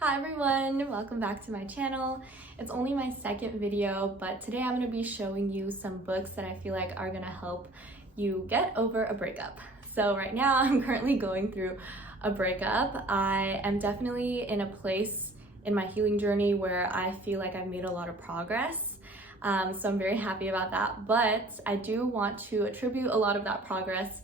Hi everyone, welcome back to my channel. It's only my second video, but today I'm going to be showing you some books that I feel like are going to help you get over a breakup. So right now I'm currently going through a breakup. I am definitely in a place in my healing journey where I feel like I've made a lot of progress. So I'm very happy about that, but I do want to attribute a lot of that progress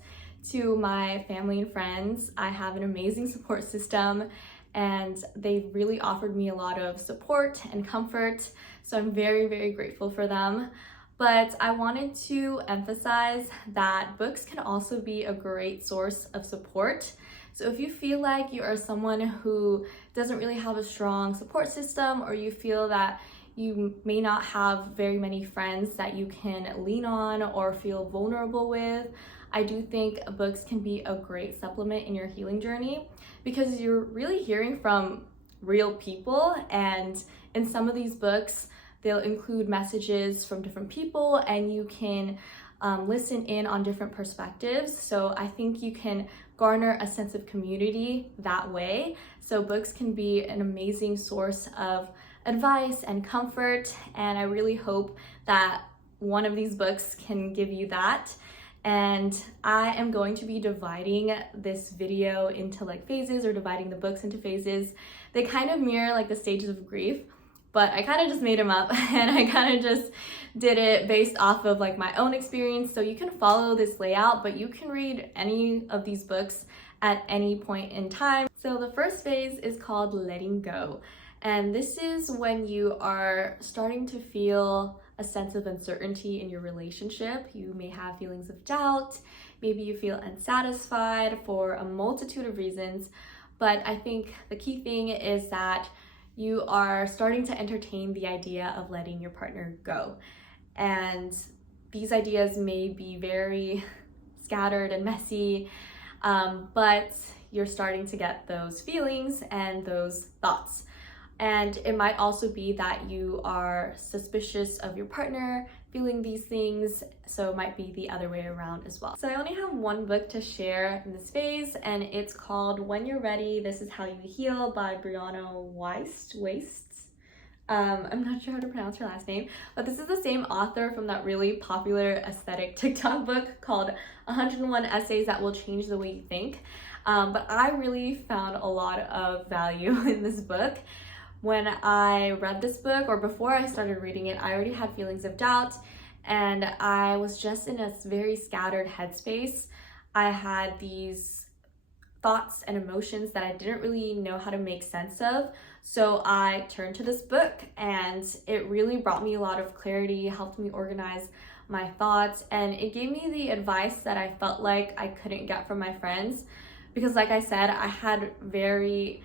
to my family and friends. I have an amazing support system and they really offered me a lot of support and comfort. So I'm very, very grateful for them. But I wanted to emphasize that books can also be a great source of support. So if you feel like you are someone who doesn't really have a strong support system, or you feel that you may not have very many friends that you can lean on or feel vulnerable with, I do think books can be a great supplement in your healing journey because you're really hearing from real people, and in some of these books they'll include messages from different people and you can listen in on different perspectives. So I think you can garner a sense of community that way. So books can be an amazing source of advice and comfort, and I really hope that one of these books can give you that. And I am going to be dividing this video into like phases, or dividing the books into phases. They kind of mirror like the stages of grief, but I kind of just made them up and I kind of just did it based off of like my own experience. So you can follow this layout, but you can read any of these books at any point in time. So the first phase is called letting go. And this is when you are starting to feel a sense of uncertainty in your relationship. You may have feelings of doubt, maybe you feel unsatisfied for a multitude of reasons, but I think the key thing is that you are starting to entertain the idea of letting your partner go. And these ideas may be very scattered and messy, but you're starting to get those feelings and those thoughts. And it might also be that you are suspicious of your partner feeling these things, so it might be the other way around as well. So I only have one book to share in this phase, and it's called When You're Ready, This Is How You Heal by Brianna Wiest. I'm not sure how to pronounce her last name, but this is the same author from that really popular aesthetic TikTok book called 101 Essays That Will Change the Way You Think. But I really found a lot of value in this book. When I read this book, or before I started reading it, I already had feelings of doubt and I was just in a very scattered headspace. I had these thoughts and emotions that I didn't really know how to make sense of. So I turned to this book and it really brought me a lot of clarity, helped me organize my thoughts, and it gave me the advice that I felt like I couldn't get from my friends. Because like I said, I had very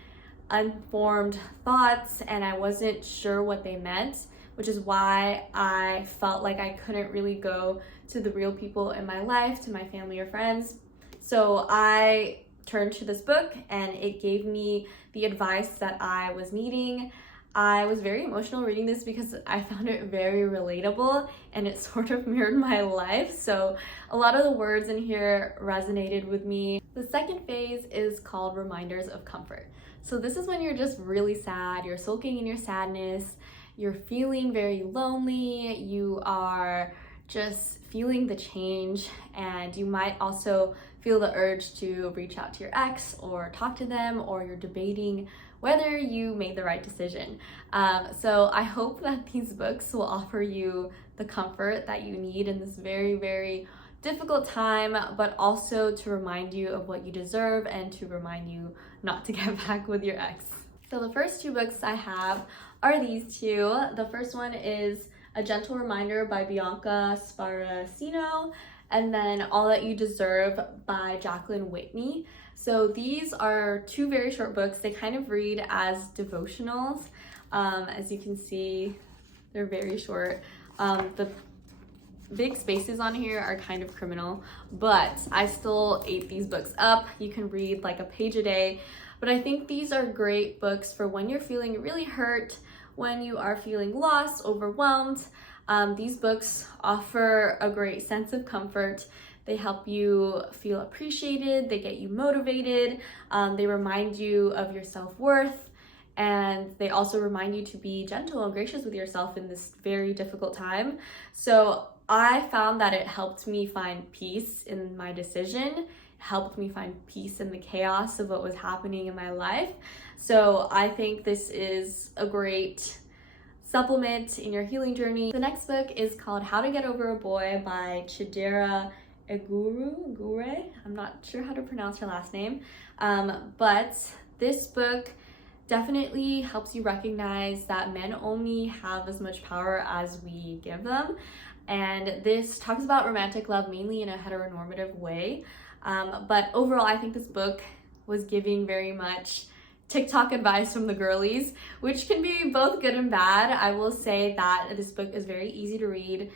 unformed thoughts and I wasn't sure what they meant, which is why I felt like I couldn't really go to the real people in my life, to my family or friends. So I turned to this book and it gave me the advice that I was needing. I was very emotional reading this because I found it very relatable and it sort of mirrored my life. So a lot of the words in here resonated with me. The second phase is called Reminders of Comfort. So this is when you're just really sad, you're sulking in your sadness, you're feeling very lonely, you are just feeling the change, and you might also feel the urge to reach out to your ex or talk to them, or you're debating whether you made the right decision. So I hope that these books will offer you the comfort that you need in this very, very difficult time, but also to remind you of what you deserve and to remind you not to get back with your ex. So the first two books I have are these two. The first one is A Gentle Reminder by Bianca Sparacino, and then All That You Deserve by Jacqueline Whitney. So these are two very short books. They kind of read as devotionals. As you can see, they're very short. The big spaces on here are kind of criminal, but I still ate these books up. You can read like a page a day, but I think these are great books for when you're feeling really hurt, when you are feeling lost, overwhelmed. These books offer a great sense of comfort. They help you feel appreciated, they get you motivated, they remind you of your self-worth, and they also remind you to be gentle and gracious with yourself in this very difficult time. So I found that it helped me find peace in my decision, helped me find peace in the chaos of what was happening in my life. So I think this is a great supplement in your healing journey. The next book is called How to Get Over a Boy by Chidera Eggerue. I'm not sure how to pronounce her last name, but this book definitely helps you recognize that men only have as much power as we give them. And this talks about romantic love mainly in a heteronormative way. But overall, I think this book was giving very much TikTok advice from the girlies, which can be both good and bad. I will say that this book is very easy to read.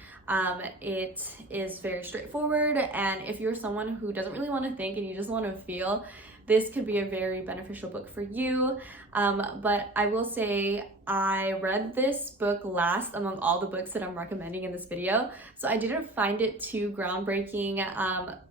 It is very straightforward, and if you're someone who doesn't really want to think and you just want to feel, this could be a very beneficial book for you. But I will say I read this book last among all the books that I'm recommending in this video, so I didn't find it too groundbreaking.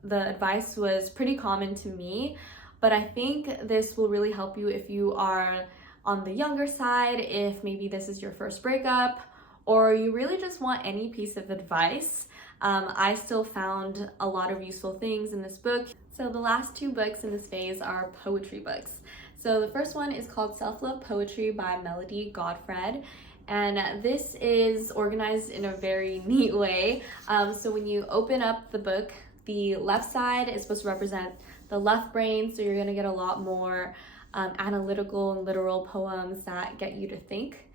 The advice was pretty common to me, but I think this will really help you if you are on the younger side, if maybe this is your first breakup, or you really just want any piece of advice. I still found a lot of useful things in this book. So the last two books in this phase are poetry books. So the first one is called Self-Love Poetry by Melody Godfred, and this is organized in a very neat way. So when you open up the book, the left side is supposed to represent the left brain, so you're gonna get a lot more analytical and literal poems that get you to think.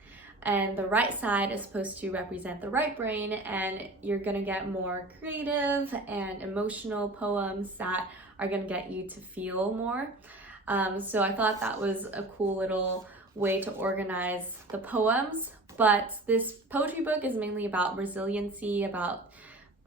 And the right side is supposed to represent the right brain, and you're gonna get more creative and emotional poems that are gonna get you to feel more. So I thought that was a cool little way to organize the poems. But this poetry book is mainly about resiliency, about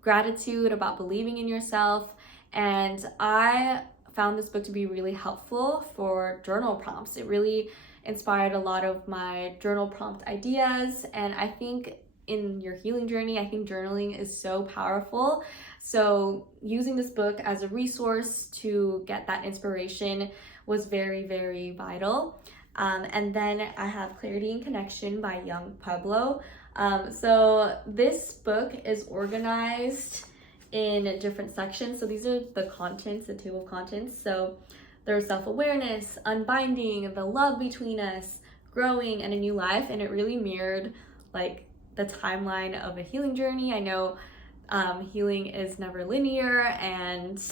gratitude, about believing in yourself. And I found this book to be really helpful for journal prompts. It really inspired a lot of my journal prompt ideas, and I think in your healing journey, I think journaling is so powerful. So using this book as a resource to get that inspiration was very, very vital. And then I have Clarity and Connection by Young Pueblo. So this book is organized in different sections. So these are the contents, the table of contents. So there's self-awareness, unbinding, the love between us, growing, and a new life. And it really mirrored like the timeline of a healing journey. I know healing is never linear, and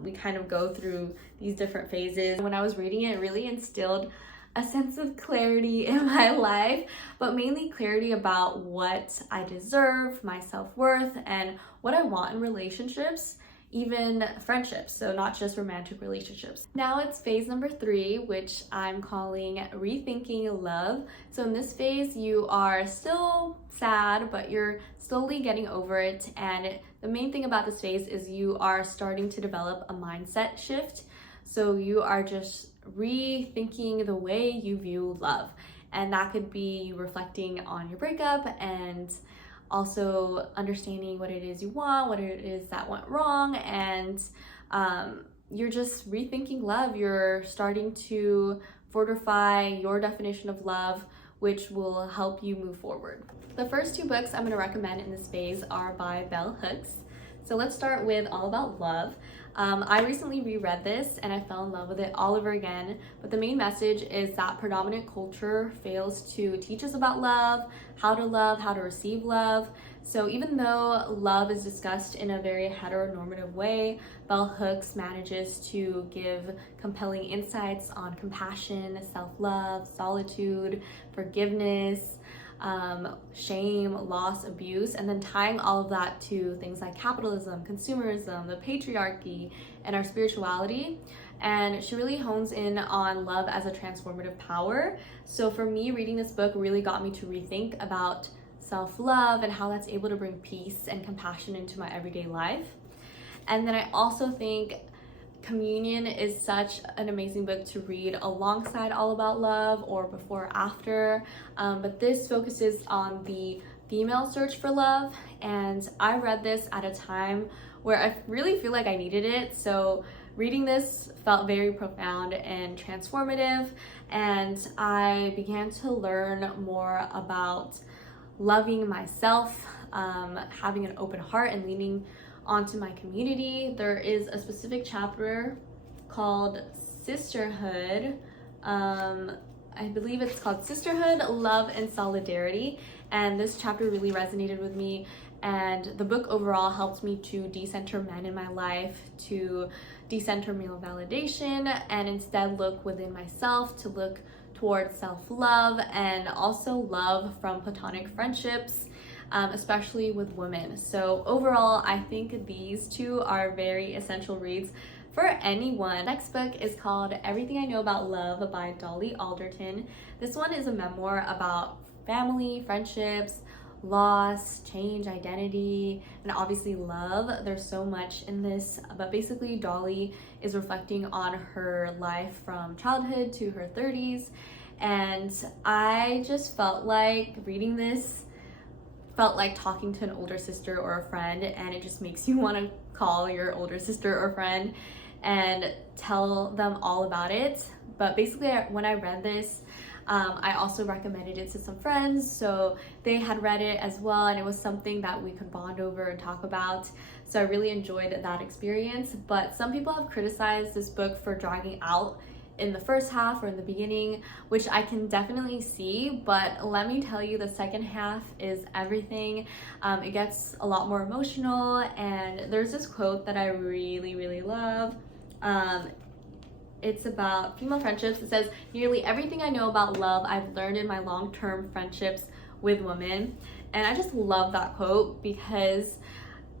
we kind of go through these different phases. When I was reading it, it really instilled a sense of clarity in my life, but mainly clarity about what I deserve, my self-worth, and what I want in relationships, even friendships, so not just romantic relationships. Now it's phase number 3, which I'm calling Rethinking Love. So in this phase, you are still sad, but you're slowly getting over it. And the main thing about this phase is you are starting to develop a mindset shift. So you are just rethinking the way you view love. And that could be reflecting on your breakup and also understanding what it is you want, what it is that went wrong, and you're just rethinking love. You're starting to fortify your definition of love, which will help you move forward. The first 2 books I'm going to recommend in this phase are by Bell Hooks. So let's start with All About Love. I recently reread this and I fell in love with it all over again, but the main message is that predominant culture fails to teach us about love, how to receive love. So even though love is discussed in a very heteronormative way, Bell Hooks manages to give compelling insights on compassion, self-love, solitude, forgiveness, shame, loss, abuse, and then tying all of that to things like capitalism, consumerism, the patriarchy, and our spirituality. And she really hones in on love as a transformative power. So for me, reading this book really got me to rethink about self-love and how that's able to bring peace and compassion into my everyday life. And then I also think Communion is such an amazing book to read alongside All About Love or before or after, but this focuses on the female search for love, and I read this at a time where I really feel like I needed it. So reading this felt very profound and transformative, and I began to learn more about loving myself, having an open heart, and leaning onto my community. There is a specific chapter called Sisterhood. I believe it's called Sisterhood, Love, and Solidarity. And this chapter really resonated with me. And the book overall helped me to decenter men in my life, to decenter male validation, and instead look within myself, to look towards self-love and also love from platonic friendships, especially with women. So overall, I think these two are very essential reads for anyone. Next book is called Everything I Know About Love by Dolly Alderton. This one is a memoir about family, friendships, loss, change, identity, and obviously love. There's so much in this, but basically Dolly is reflecting on her life from childhood to her 30s, and I just felt like reading this felt like talking to an older sister or a friend, and it just makes you want to call your older sister or friend and tell them all about it. But basically, when I read this, I also recommended it to some friends, so they had read it as well, and it was something that we could bond over and talk about. So I really enjoyed that experience. But some people have criticized this book for dragging out in the first half or in the beginning, which I can definitely see, but let me tell you, the second half is everything. It gets a lot more emotional, and there's this quote that I really love. It's about female friendships. It says, "Nearly everything I know about love I've learned in my long-term friendships with women." And I just love that quote because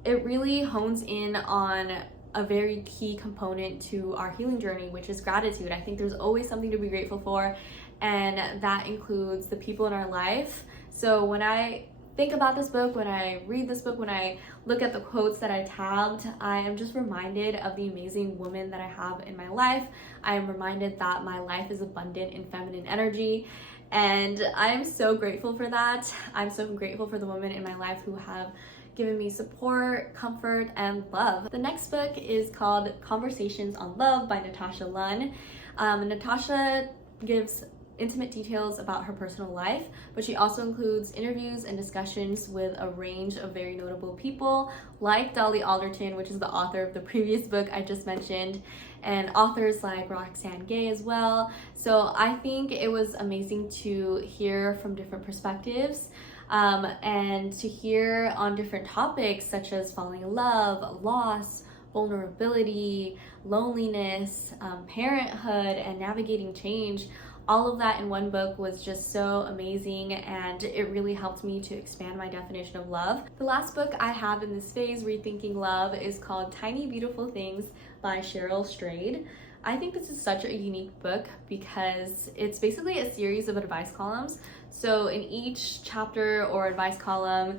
it really hones in on a very key component to our healing journey, which is gratitude. I think there's always something to be grateful for, and that includes the people in our life. So when I think about this book, when I read this book, when I look at the quotes that I tabbed, I am just reminded of the amazing women that I have in my life. I am reminded that my life is abundant in feminine energy, and I am so grateful for that. I'm so grateful for the women in my life who have given me support, comfort, and love. The next book is called Conversations on Love by Natasha Lunn. Natasha gives intimate details about her personal life, but she also includes interviews and discussions with a range of very notable people like Dolly Alderton, which is the author of the previous book I just mentioned, and authors like Roxane Gay as well. So I think it was amazing to hear from different perspectives, and to hear on different topics such as falling in love, loss, vulnerability, loneliness, parenthood, and navigating change. All of that in one book was just so amazing, and it really helped me to expand my definition of love. The last book I have in this phase, Rethinking Love, is called Tiny Beautiful Things by Cheryl Strayed. I think this is such a unique book because it's basically a series of advice columns. So in each chapter or advice column,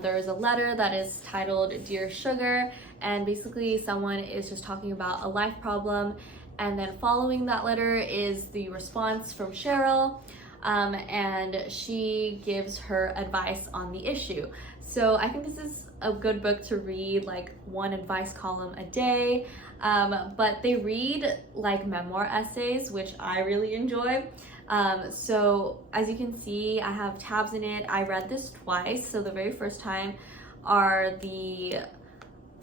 there's a letter that is titled Dear Sugar, and basically someone is just talking about a life problem, and then following that letter is the response from Cheryl, and she gives her advice on the issue. So I think this is a good book to read like one advice column a day, but they read like memoir essays, which I really enjoy. So as you can see, I have tabs in it. I read this twice. So the very first time are the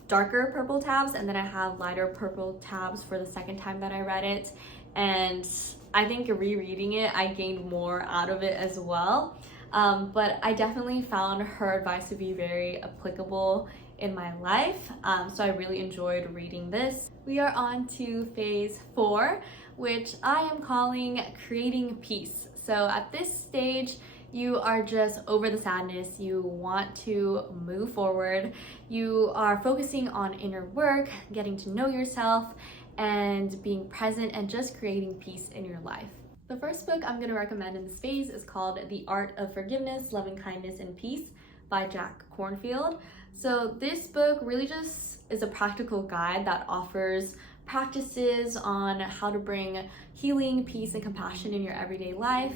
darker purple tabs, and then I have lighter purple tabs for the second time that I read it. And I think rereading it, I gained more out of it as well. But I definitely found her advice to be very applicable in my life. So I really enjoyed reading this. We are on to phase 4, which I am calling Creating Peace. So at this stage, you are just over the sadness, you want to move forward, you are focusing on inner work, getting to know yourself, and being present and just creating peace in your life. The first book I'm going to recommend in this phase is called The Art of Forgiveness, Loving Kindness, and Peace by Jack Kornfield. So this book really just is a practical guide that offers practices on how to bring healing, peace, and compassion in your everyday life.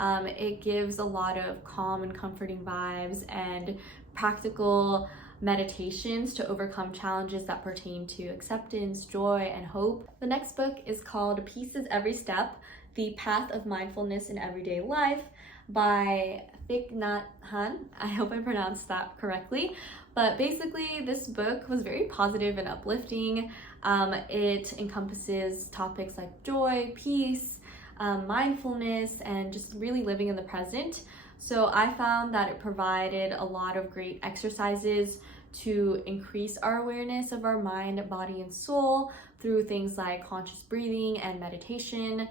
It gives a lot of calm and comforting vibes and practical meditations to overcome challenges that pertain to acceptance, joy, and hope. The next book is called Peace is Every Step: The Path of Mindfulness in Everyday Life by Thich Nhat Hanh. I hope I pronounced that correctly. But basically, this book was very positive and uplifting. It encompasses topics like joy, peace, mindfulness, and just really living in the present. So I found that it provided a lot of great exercises to increase our awareness of our mind, body, and soul through things like conscious breathing and meditation.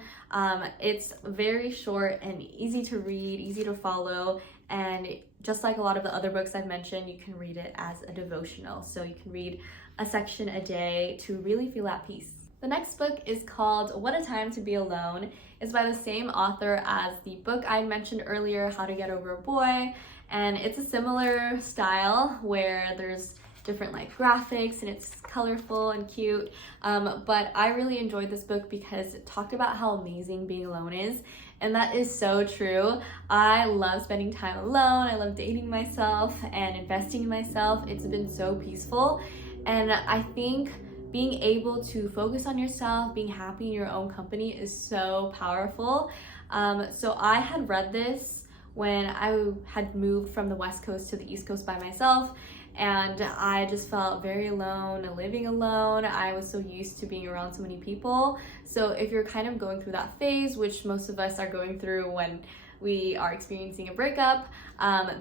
It's very short and easy to read, easy to follow, and just like a lot of the other books I've mentioned, you can read it as a devotional. So you can read a section a day to really feel at peace. The next book is called What a Time to Be Alone. It's by the same author as the book I mentioned earlier, How to Get Over a Boy. And it's a similar style where there's different like graphics and it's colorful and cute. But I really enjoyed this book because it talked about how amazing being alone is. And that is so true. I love spending time alone. I love dating myself and investing in myself. It's been so peaceful. And I think being able to focus on yourself, being happy in your own company is so powerful. So I had read this when I had moved from the West Coast to the East Coast by myself, and I just felt very alone, living alone. I was so used to being around so many people. So if you're kind of going through that phase, which most of us are going through when we are experiencing a breakup,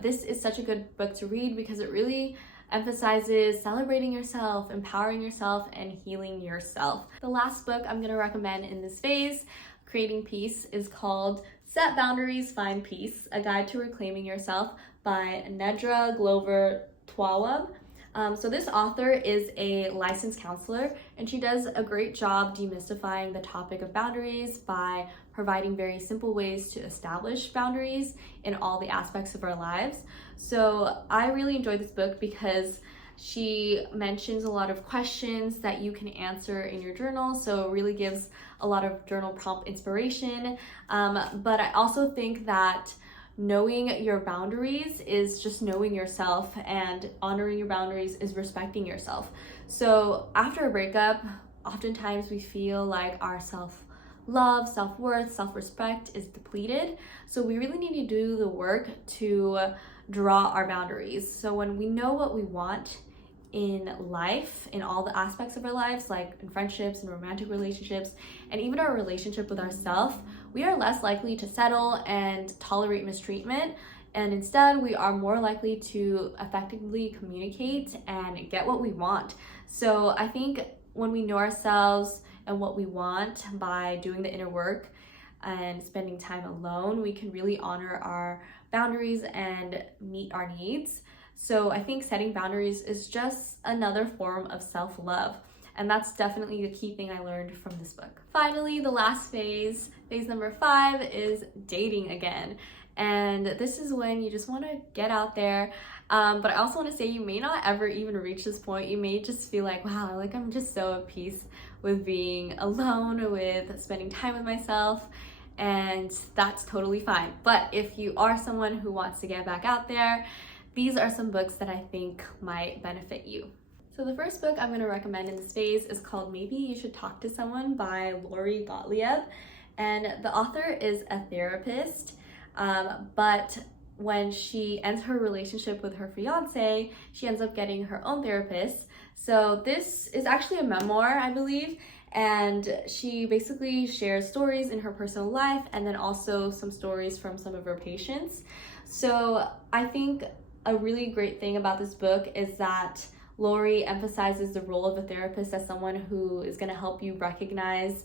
this is such a good book to read because it really emphasizes celebrating yourself, empowering yourself, and healing yourself. The last book I'm going to recommend in this phase, Creating Peace, is called Set Boundaries, Find Peace: A Guide to Reclaiming Yourself by Nedra Glover Tawwab. So this author is a licensed counselor, and she does a great job demystifying the topic of boundaries by providing very simple ways to establish boundaries in all the aspects of our lives. So I really enjoyed this book because she mentions a lot of questions that you can answer in your journal, so it really gives a lot of journal prompt inspiration. But I also think that knowing your boundaries is just knowing yourself, and honoring your boundaries is respecting yourself. So after a breakup, oftentimes we feel like our self-love, self-worth, self-respect is depleted. So we really need to do the work to draw our boundaries. So when we know what we want in life, in all the aspects of our lives, like in friendships and romantic relationships, and even our relationship with ourselves, we are less likely to settle and tolerate mistreatment. And instead, we are more likely to effectively communicate and get what we want. So I think when we know ourselves and what we want by doing the inner work and spending time alone, we can really honor our boundaries and meet our needs. So I think setting boundaries is just another form of self-love. And that's definitely the key thing I learned from this book. Finally, the last phase number 5, is dating again. And this is when you just want to get out there. But I also want to say you may not ever even reach this point. You may just feel like, wow, like I'm just so at peace with being alone, with spending time with myself. And that's totally fine. But if you are someone who wants to get back out there, these are some books that I think might benefit you. So the first book I'm going to recommend in this phase is called Maybe You Should Talk to Someone by Lori Gottlieb. And the author is a therapist, but when she ends her relationship with her fiance, she ends up getting her own therapist. So this is actually a memoir, I believe, and she basically shares stories in her personal life and then also some stories from some of her patients. So I think a really great thing about this book is that Lori emphasizes the role of a therapist as someone who is going to help you recognize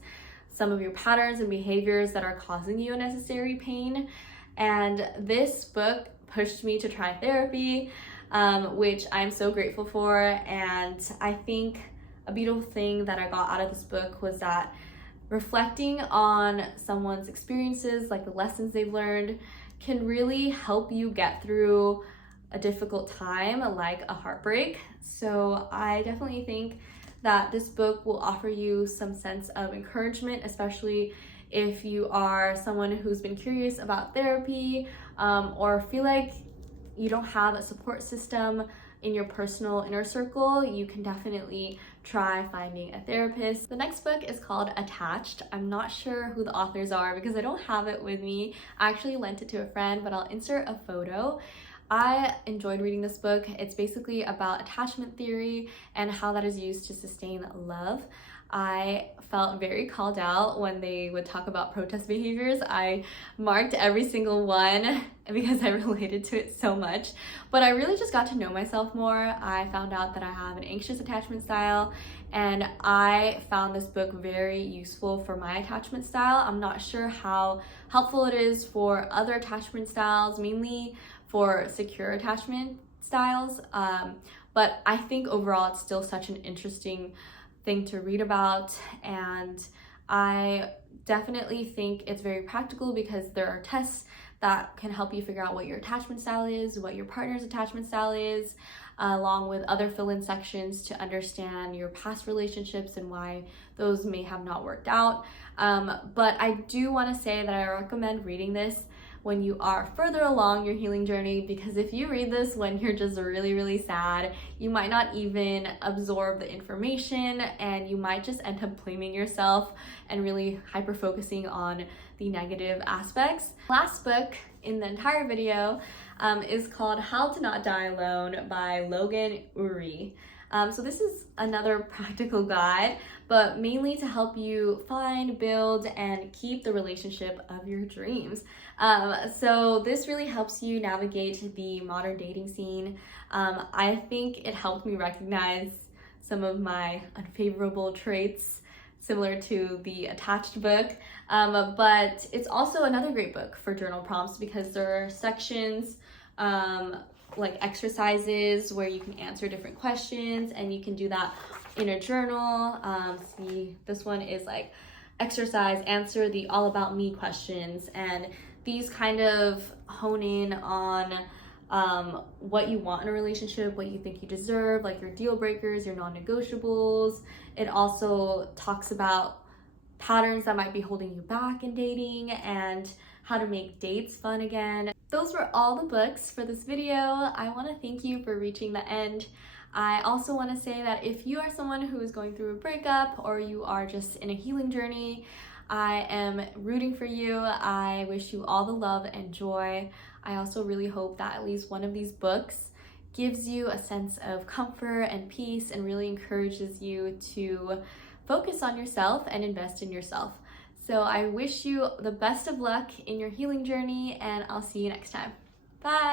some of your patterns and behaviors that are causing you unnecessary pain. And this book pushed me to try therapy, which I'm so grateful for. And I think a beautiful thing that I got out of this book was that reflecting on someone's experiences, like the lessons they've learned, can really help you get through a difficult time, like a heartbreak. So I definitely think that this book will offer you some sense of encouragement, especially if you are someone who's been curious about therapy, or feel like you don't have a support system in your personal inner circle, you can definitely try finding a therapist. The next book is called Attached. I'm not sure who the authors are because I don't have it with me. I actually lent it to a friend, but I'll insert a photo. I enjoyed reading this book. It's basically about attachment theory and how that is used to sustain love. I felt very called out when they would talk about protest behaviors. I marked every single one because I related to it so much. But I really just got to know myself more. I found out that I have an anxious attachment style, and I found this book very useful for my attachment style. I'm not sure how helpful it is for other attachment styles, mainly for secure attachment styles. But I think overall it's still such an interesting thing to read about, and I definitely think it's very practical because there are tests that can help you figure out what your attachment style is, what your partner's attachment style is, along with other fill-in sections to understand your past relationships and why those may have not worked out. But I do want to say that I recommend reading this when you are further along your healing journey, because if you read this when you're just really sad, you might not even absorb the information and you might just end up blaming yourself and really hyper focusing on the negative aspects. Last book in the entire video is called How to Not Die Alone by Logan Uri. So this is another practical guide, but mainly to help you find, build, and keep the relationship of your dreams. So this really helps you navigate the modern dating scene. I think it helped me recognize some of my unfavorable traits, similar to the Attached book, but it's also another great book for journal prompts because there are sections like exercises where you can answer different questions, and you can do that in a journal. See, this one is like exercise, answer the all about me questions, and these kind of hone in on what you want in a relationship, what you think you deserve, like your deal breakers, your non-negotiables. It also talks about patterns that might be holding you back in dating and how to make dates fun again. Those were all the books for this video. I want to thank you for reaching the end. I also want to say that if you are someone who is going through a breakup or you are just in a healing journey, I am rooting for you. I wish you all the love and joy. I also really hope that at least one of these books gives you a sense of comfort and peace and really encourages you to focus on yourself and invest in yourself. So I wish you the best of luck in your healing journey, and I'll see you next time. Bye!